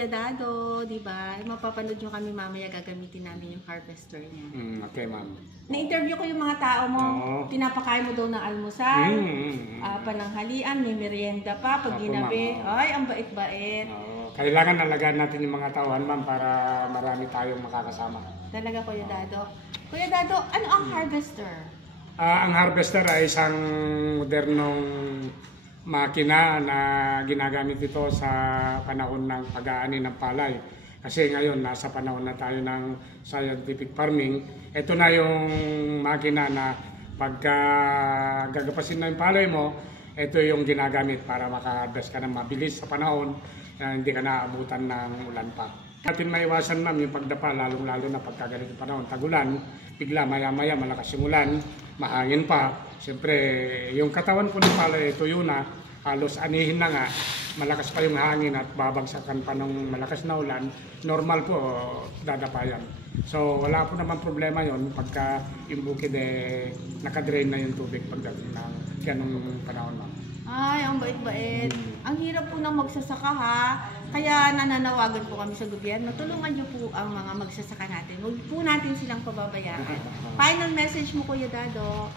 Kuya Dado, di ba? Mapapanood nyo kami mamaya, gagamitin namin yung harvester niya. Okay, ma'am. Na-interview ko yung mga tao mo, pinapakain mo daw ng almusal, pananghalian, may merienda pa, pag ginabi. Ay, ang bait-bait. Kailangan alagaan natin yung mga tauhan, ma'am, para marami tayong makakasama. Talaga, Kuya Dado. Kuya Dado, ano ang harvester? Ang harvester ay isang modernong makina na ginagamit ito sa panahon ng pag-aani ng palay. Kasi ngayon, nasa panahon na tayo ng scientific farming. Ito na yung makina na pagka gagapasin na yung palay mo, ito yung ginagamit para maka-harvest ka ng mabilis sa panahon na hindi ka naabutan ng ulan pa. Natin maiwasan, ma'am, yung pagdapa, lalong-lalo na pagkagalit ng panahon. Tagulan, bigla maya-maya malakas yung ulan, mahangin pa. Siyempre, yung katawan ko ng palay, tuyo na, halos anihin na nga, malakas pa yung hangin at babagsakan pa ng malakas na ulan, normal po, dadapayan. So, wala po naman problema yon pagka yung bukid nakadrain na yung tubig pagdating ng ganong panahon, ma'am. Ay, ang bait-bait. Ang hirap po ng magsasaka, ha? Kaya nananawagan po kami sa gobyerno. Tulungan niyo po ang mga magsasaka natin. Huwag po natin silang pababayaan. Final message mo, Kuya Dado.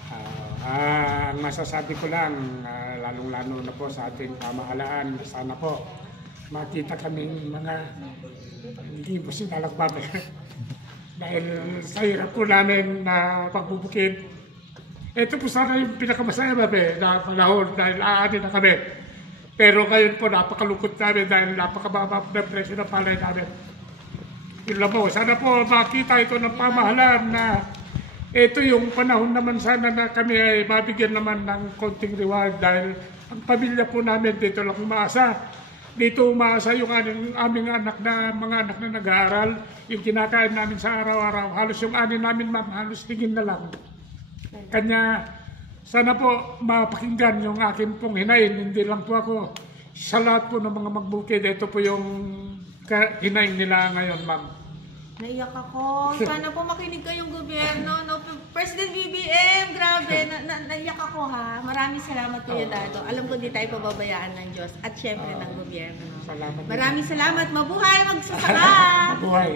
Ang masasabi ko lang, lalong-lalo na po sa ating pamahalaan, sana po makita kaming mga hindi po sinalakbab. Dahil sa hirap po namin na pagbubukid. Ito po sana yung pinakamasaya na panahon dahil aani na kami. Pero ngayon po napakalungkot namin dahil napakababa ng presyo ng palay namin. Yun lang po, sana po makita ito ng pamahalaan na ito yung panahon naman sana na kami ay mabigyan naman ng konting reward dahil ang pamilya po namin dito lang umaasa. Dito umaasa yung aming anak na mga anak na nag-aaral, yung kinakain namin sa araw-araw. Halos yung ani namin, ma'am, halos tingin na lang. Kanya, sana po mapakinggan yung akin pong hinain, hindi lang po ako. Sa lahat po ng mga magbukid, ito po yung hinain nila ngayon, ma'am. Naiyak ako. Sana po makinig kayong gobyerno. No? President BBM, grabe. Naiyak ako, ha. Maraming salamat, Kuya Dado. Alam ko di tayo pababayaan ng Diyos at syempre ng gobyerno. Salamat. Maraming salamat. Mabuhay magsasaka! Mabuhay!